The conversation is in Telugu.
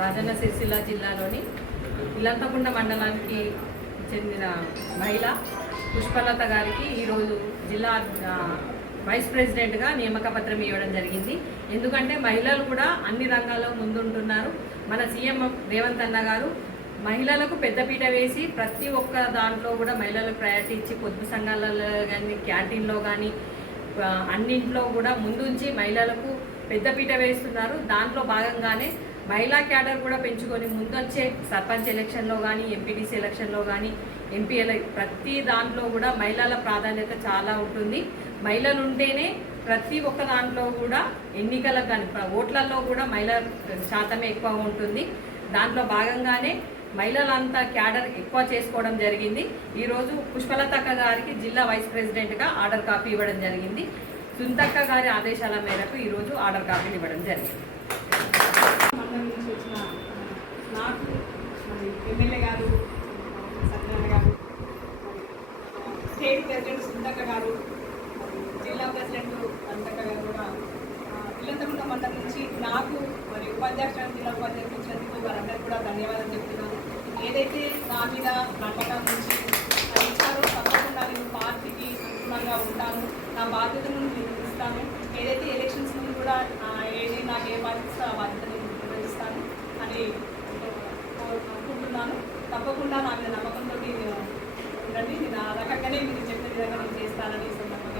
రాజన్న సిరిసిల్ల జిల్లాలోని ఇల్లంతకుండ మండలానికి చెందిన మహిళ పుష్పలత గారికి ఈరోజు జిల్లా వైస్ ప్రెసిడెంట్గా నియామక పత్రం ఇవ్వడం జరిగింది. ఎందుకంటే మహిళలు కూడా అన్ని రంగాల్లో ముందుంటున్నారు. మన సీఎం రేవంత్ అన్న గారు మహిళలకు పెద్దపీట వేసి ప్రతి ఒక్క దాంట్లో కూడా మహిళలకు ప్రయారిటీ ఇచ్చి పొదుపు సంఘాలలో కానీ క్యాంటీన్లో కానీ అన్నింట్లో కూడా ముందుంచి మహిళలకు పెద్దపీట వేస్తున్నారు. దాంట్లో భాగంగానే మహిళా క్యాడర్ కూడా పెంచుకొని ముందొచ్చే సర్పంచ్ ఎలక్షన్లో కానీ ఎంపీటీసీ ఎలక్షన్లో కానీ ఎంపీఎల ప్రతి దాంట్లో కూడా మహిళల ప్రాధాన్యత చాలా ఉంటుంది. మహిళలు ఉంటేనే ప్రతి ఒక్క దాంట్లో కూడా ఎన్నికలకు కానీ ఓట్లలో కూడా మహిళల శాతమే ఎక్కువ ఉంటుంది. దాంట్లో భాగంగానే మహిళలంతా క్యాడర్ ఎక్కువ చేసుకోవడం జరిగింది. ఈరోజు పుష్పలతక్క గారికి జిల్లా వైస్ ప్రెసిడెంట్గా ఆర్డర్ కాపీ ఇవ్వడం జరిగింది. సుంతక్క గారి ఆదేశాల మేరకు ఈరోజు ఆర్డర్ కాపీని ఇవ్వడం జరిగింది మండలం నుంచి వచ్చిన నాకు మరి ఎమ్మెల్యే గారు సత్యనారాయణ గారు స్టేట్ ప్రెసిడెంట్ సుందక్క గారు జిల్లా ప్రెసిడెంట్ అంతక్క గారు కూడా పిల్లతమిళ మండలం నుంచి నాకు మరి ఉపాధ్యక్షులను జిల్లా ఉపాధ్యక్షుడు ఇచ్చినందుకు వారందరికీ కూడా ధన్యవాదాలు చెప్తున్నాను. ఏదైతే నా మీద నమ్మకం నుంచి ఇచ్చారో తప్పకుండా నేను పార్టీకి అనుకూలంగా ఉంటాను. నా బాధ్యతను నిర్వహిస్తాను ఏదైతే ఎలక్షన్స్ ముందు కూడా ఏది నాకు ఏ బాధ్యత ఆ బాధ్యత నేను నిర్వహిస్తాను. అని నా మీద నమ్మకంతో నేను ఉండండి నేను ఆ రకంగానే మీరు చెప్పిన విధంగా నేను చేస్తానని సందర్భంగా